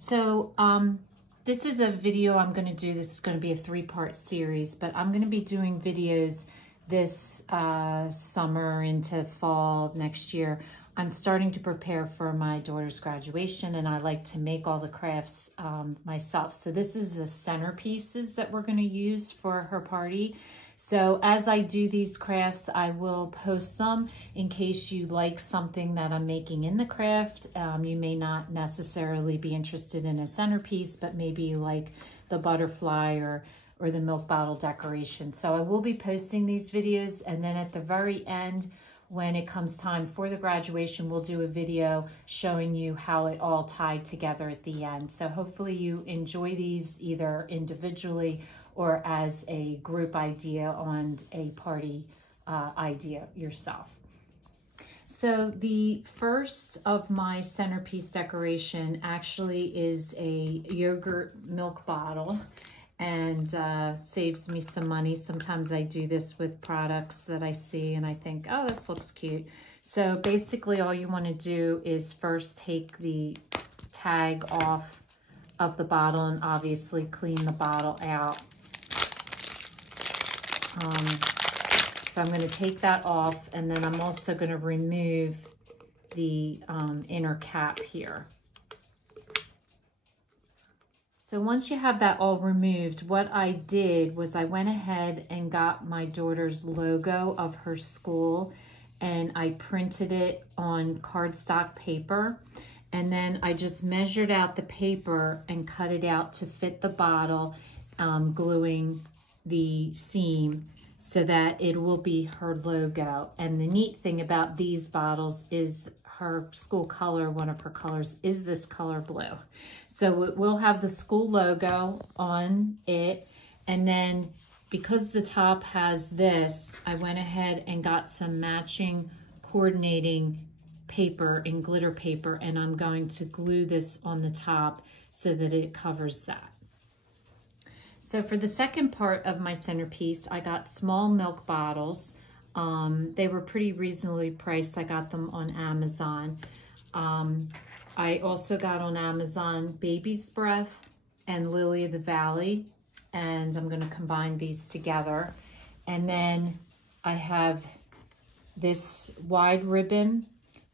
So this is a video I'm going to do. This is going to be a 3-part series, but I'm going to be doing videos this summer into fall next year. I'm starting to prepare for my daughter's graduation, and I like to make all the crafts myself. So this is the centerpieces that we're going to use for her party. So as I do these crafts, I will post them in case you like something that I'm making in the craft. You may not necessarily be interested in a centerpiece, but maybe you like the butterfly or the milk bottle decoration. So I will be posting these videos, and then at the very end, when it comes time for the graduation, we'll do a video showing you how it all tied together at the end. So hopefully you enjoy these either individually or as a group idea on a party idea yourself. So the first of my centerpiece decoration actually is a yogurt milk bottle, and saves me some money. Sometimes I do this with products that I see and I think, oh, this looks cute. So basically all you want to do is first take the tag off of the bottle and obviously clean the bottle out. So I'm going to take that off, and then I'm also going to remove the inner cap here. So once you have that all removed, what I did was I went ahead and got my daughter's logo of her school, and I printed it on cardstock paper. And then I just measured out the paper and cut it out to fit the bottle, gluing the seam so that it will be her logo. And the neat thing about these bottles is her school color, one of her colors, is this color blue. So it will have the school logo on it. And then because the top has this, I went ahead and got some matching coordinating paper and glitter paper, and I'm going to glue this on the top so that it covers that. So for the second part of my centerpiece, I got small milk bottles. They were pretty reasonably priced. I got them on Amazon. I also got on Amazon Baby's Breath and Lily of the Valley, and I'm going to combine these together. And then I have this wide ribbon,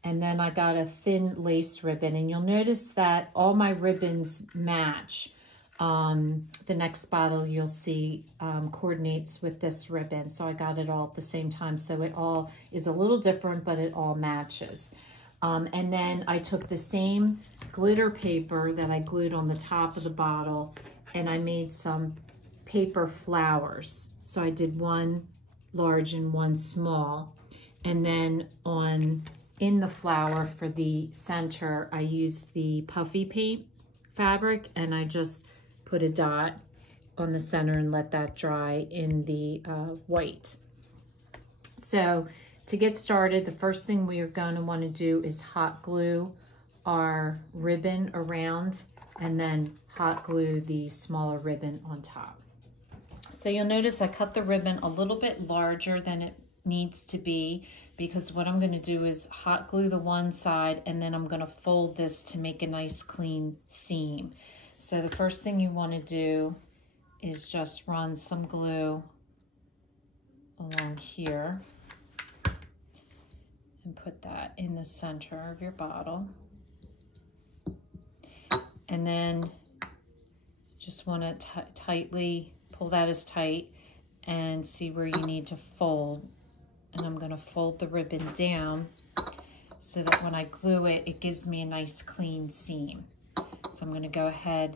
and then I got a thin lace ribbon, and you'll notice that all my ribbons match. The next bottle you'll see coordinates with this ribbon. So I got it all at the same time. So it all is a little different, but it all matches. And then I took the same glitter paper that I glued on the top of the bottle, and I made some paper flowers. So I did one large and one small. And then in the flower for the center, I used the puffy paint fabric, and I just put a dot on the center and let that dry in the white. So to get started, the first thing we are going to want to do is hot glue our ribbon around, and then hot glue the smaller ribbon on top. So you'll notice I cut the ribbon a little bit larger than it needs to be, because what I'm going to do is hot glue the one side, and then I'm going to fold this to make a nice clean seam. So the first thing you want to do is just run some glue along here and put that in the center of your bottle. And then just want to tightly pull that as tight and see where you need to fold. And I'm going to fold the ribbon down so that when I glue it, it gives me a nice clean seam. So I'm going to go ahead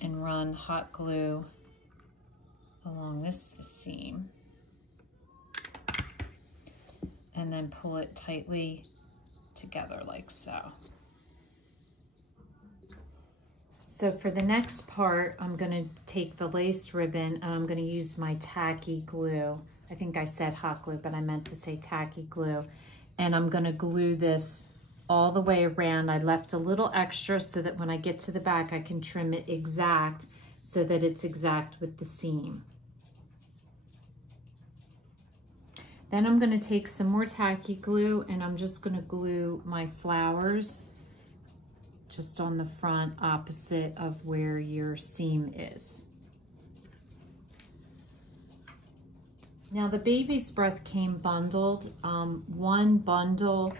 and run hot glue along the seam, and then pull it tightly together like so. So for the next part, I'm going to take the lace ribbon and I'm going to use my tacky glue. I think I said hot glue, but I meant to say tacky glue. And I'm going to glue this all the way around. I left a little extra so that when I get to the back, I can trim it exact so that it's exact with the seam. Then I'm going to take some more tacky glue, and I'm just going to glue my flowers just on the front opposite of where your seam is. Now the baby's breath came bundled. One bundle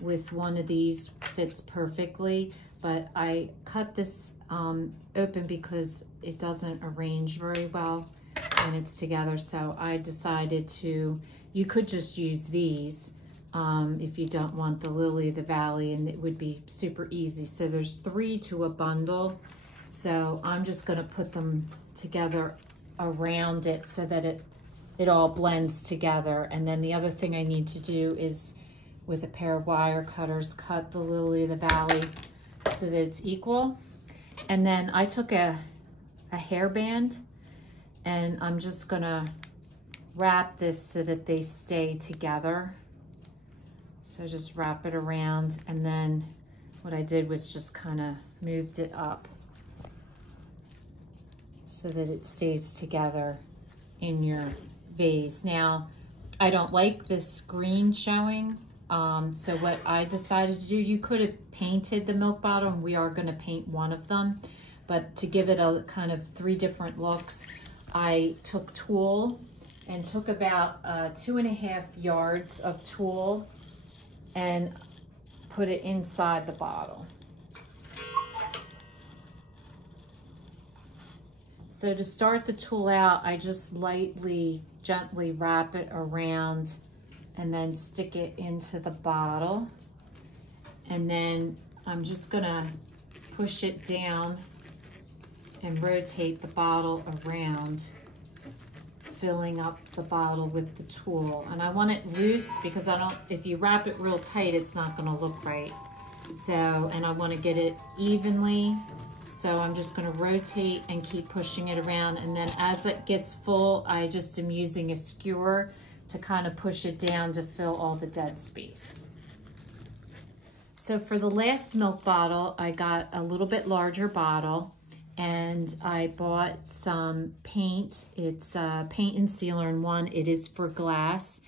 with one of these fits perfectly, but I cut this open because it doesn't arrange very well when it's together. So I decided to, you could just use these if you don't want the Lily of the Valley, and it would be super easy. So there's 3 to a bundle. So I'm just gonna put them together around it so that it all blends together. And then the other thing I need to do is with a pair of wire cutters, cut the Lily of the Valley so that it's equal. And then I took a hairband and I'm just gonna wrap this so that they stay together. So just wrap it around, and then what I did was just kind of moved it up so that it stays together in your vase. Now, I don't like this green showing, so what I decided to do, you could have painted the milk bottle, and we are going to paint one of them, but to give it a kind of 3 different looks, I took tulle and took about 2.5 yards of tulle and put it inside the bottle. So to start the tulle out, I just lightly, gently wrap it around and then stick it into the bottle. And then I'm just gonna push it down and rotate the bottle around, filling up the bottle with the tulle. And I want it loose because if you wrap it real tight, it's not gonna look right. So, and I wanna get it evenly. So I'm just gonna rotate and keep pushing it around. And then as it gets full, I just am using a skewer to kind of push it down to fill all the dead space. So for the last milk bottle, I got a little bit larger bottle, and I bought some paint. It's paint and sealer in one. It is for glass.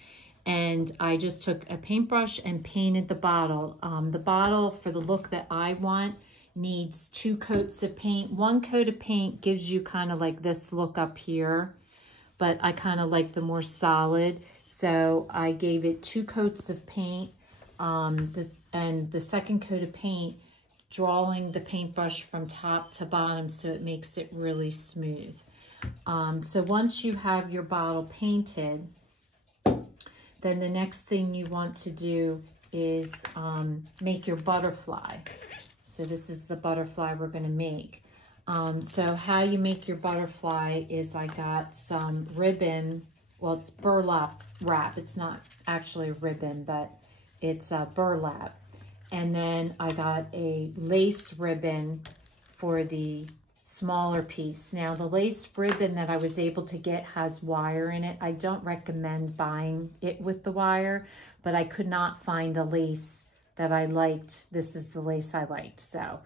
And I just took a paintbrush and painted the bottle. The bottle, for the look that I want, needs 2 coats of paint. 1 coat of paint gives you kind of like this look up here, but I kind of like the more solid. So I gave it 2 coats of paint, and the second coat of paint, drawing the paintbrush from top to bottom so it makes it really smooth. So once you have your bottle painted, then the next thing you want to do is make your butterfly. So this is the butterfly we're going to make. So how you make your butterfly is I got some ribbon. Well, it's burlap wrap. It's not actually a ribbon, but it's burlap. And then I got a lace ribbon for the smaller piece. Now the lace ribbon that I was able to get has wire in it. I don't recommend buying it with the wire, but I could not find a lace that I liked. This is the lace I liked. So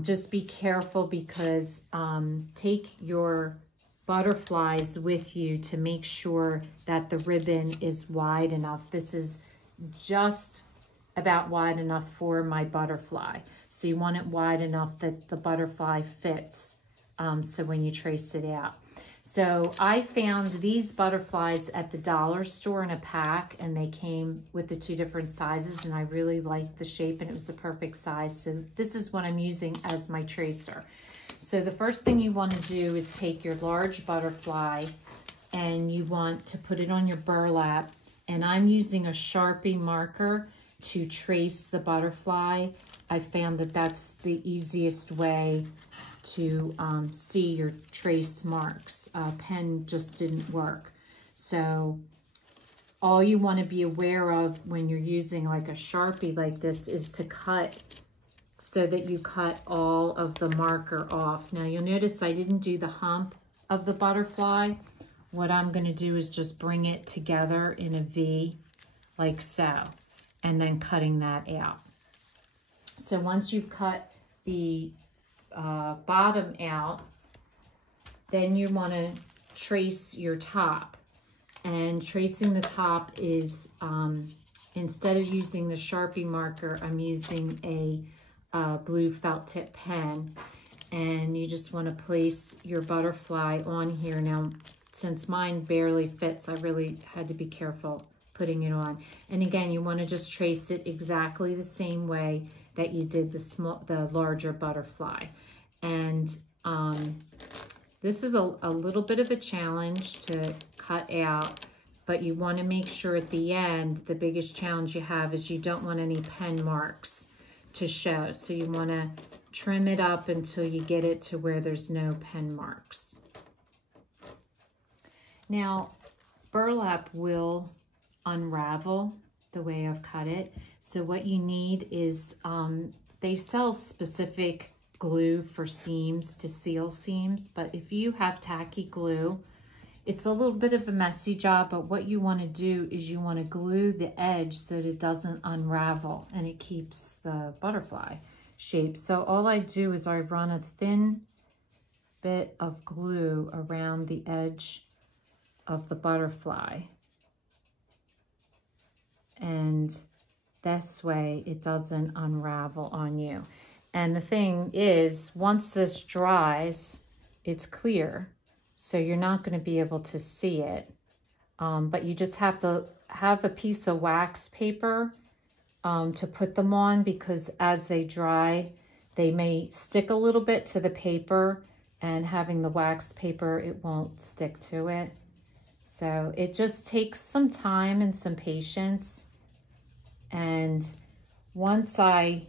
just be careful, because take your butterflies with you to make sure that the ribbon is wide enough. This is just about wide enough for my butterfly. So you want it wide enough that the butterfly fits, so when you trace it out. So I found these butterflies at the dollar store in a pack, and they came with the 2 different sizes, and I really liked the shape, and it was the perfect size. So this is what I'm using as my tracer. So the first thing you want to do is take your large butterfly, and you want to put it on your burlap, and I'm using a Sharpie marker to trace the butterfly. I found that that's the easiest way to see your trace marks. Pen just didn't work. So all you want to be aware of when you're using like a Sharpie like this is to cut so that you cut all of the marker off. Now you'll notice I didn't do the hump of the butterfly. What I'm going to do is just bring it together in a V like so, and then cutting that out. So once you've cut the bottom out, then you want to trace your top. And tracing the top is, instead of using the Sharpie marker, I'm using a blue felt tip pen, and you just want to place your butterfly on here. Now, since mine barely fits, I really had to be careful putting it on. And again, you want to just trace it exactly the same way that you did the larger butterfly. And this is a little bit of a challenge to cut out, but you want to make sure at the end, the biggest challenge you have is you don't want any pen marks to show. So you want to trim it up until you get it to where there's no pen marks. Now, burlap will unravel the way I've cut it. So what you need is, they sell specific glue for seams to seal seams, but if you have tacky glue, it's a little bit of a messy job, but what you want to do is you want to glue the edge so that it doesn't unravel and it keeps the butterfly shape. So all I do is I run a thin bit of glue around the edge of the butterfly, and this way it doesn't unravel on you. And the thing is, once this dries, it's clear, so you're not going to be able to see it. But you just have to have a piece of wax paper to put them on, because as they dry, they may stick a little bit to the paper, and having the wax paper, it won't stick to it. So it just takes some time and some patience. And once I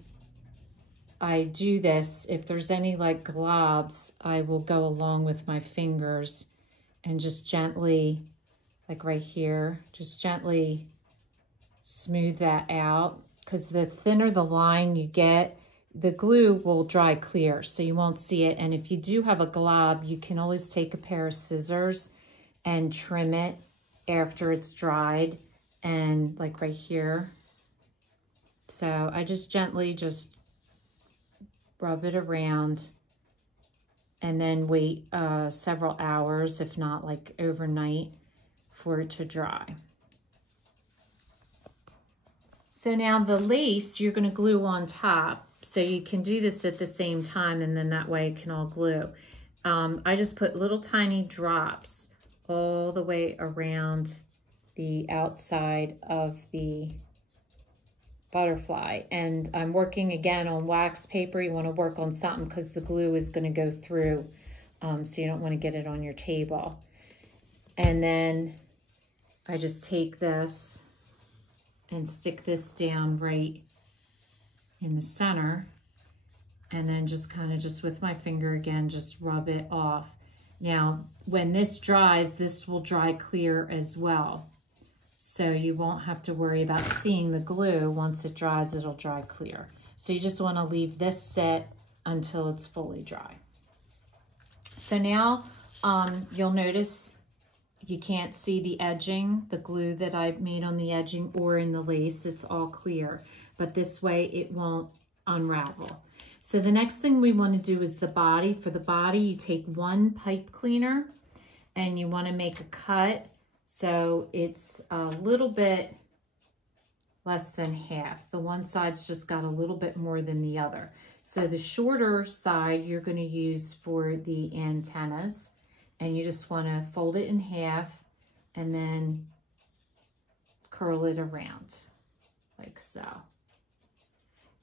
do this, if there's any like globs, I will go along with my fingers and just gently, like right here, just gently smooth that out, because the thinner the line you get, the glue will dry clear, so you won't see it. And if you do have a glob, you can always take a pair of scissors and trim it after it's dried, and like right here. So I just gently just rub it around and then wait several hours, if not like overnight, for it to dry. So now the lace you're going to glue on top. So you can do this at the same time, and then that way it can all glue. I just put little tiny drops all the way around the outside of the butterfly. And I'm working again on wax paper. You want to work on something because the glue is going to go through, so you don't want to get it on your table. And then I just take this and stick this down right in the center, and then just kind of just with my finger again, just rub it off. Now, when this dries, this will dry clear as well. So you won't have to worry about seeing the glue. Once it dries, it'll dry clear. So you just want to leave this sit until it's fully dry. So now you'll notice you can't see the edging, the glue that I made on the edging or in the lace. It's all clear, but this way it won't unravel. So the next thing we want to do is the body. For the body, you take one pipe cleaner and you want to make a cut. So it's a little bit less than half. The one side's just got a little bit more than the other. So the shorter side you're going to use for the antennas, and you just want to fold it in half and then curl it around like so.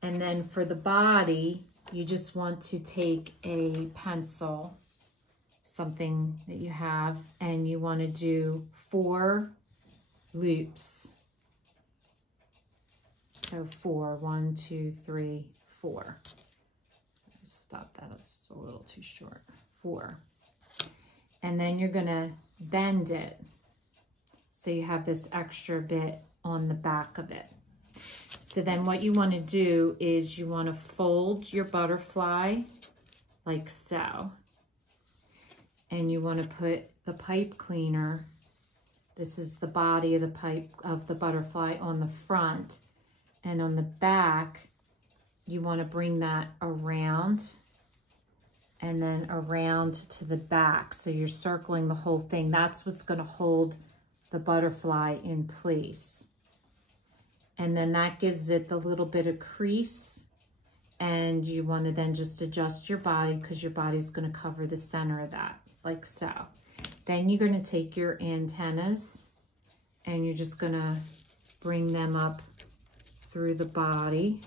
And then for the body, you just want to take a pencil, something that you have, and you want to do 4 loops. So 4, 1, 2, 3, 4. Stop that, it's a little too short. 4. And then you're going to bend it so you have this extra bit on the back of it. So then what you want to do is you want to fold your butterfly like so. And you want to put the pipe cleaner, this is the body of the pipe of the butterfly, on the front. And on the back, you want to bring that around and then around to the back. So you're circling the whole thing. That's what's going to hold the butterfly in place. And then that gives it the little bit of crease And you want to then just adjust your body because your body's going to cover the center of that, like so. Then you're going to take your antennas and you're just going to bring them up through the body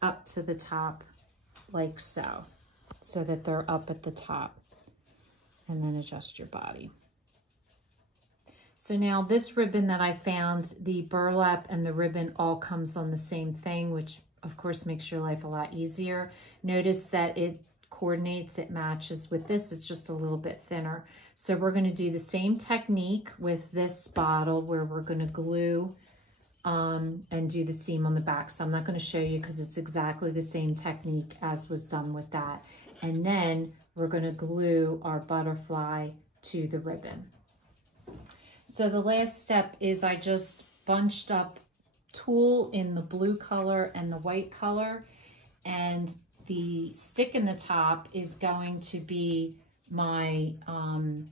up to the top, like so that they're up at the top, and then adjust your body. So now this ribbon that I found, the burlap and the ribbon all comes on the same thing, which of course makes your life a lot easier. Notice that it coordinates, it matches with this. It's just a little bit thinner. So we're going to do the same technique with this bottle where we're going to glue and do the seam on the back. So I'm not going to show you because it's exactly the same technique as was done with that. And then we're going to glue our butterfly to the ribbon. So the last step is I just bunched up tulle in the blue color and the white color, and the stick in the top is going to be my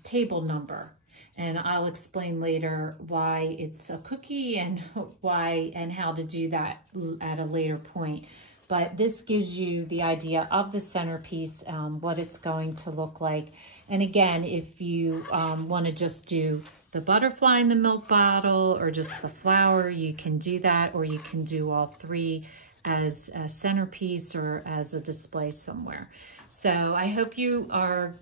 table number. And I'll explain later why it's a cookie and why and how to do that at a later point. But this gives you the idea of the centerpiece, what it's going to look like. And again, if you want to just do the butterfly in the milk bottle or just the flower, you can do that, or you can do all three as a centerpiece or as a display somewhere. So I hope you are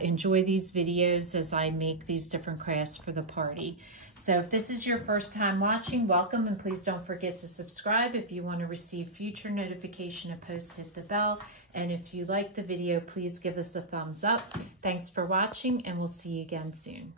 enjoy these videos as I make these different crafts for the party. So if this is your first time watching, welcome, and please don't forget to subscribe. If you want to receive future notification of posts, hit the bell. And if you like the video, please give us a thumbs up. Thanks for watching, and we'll see you again soon.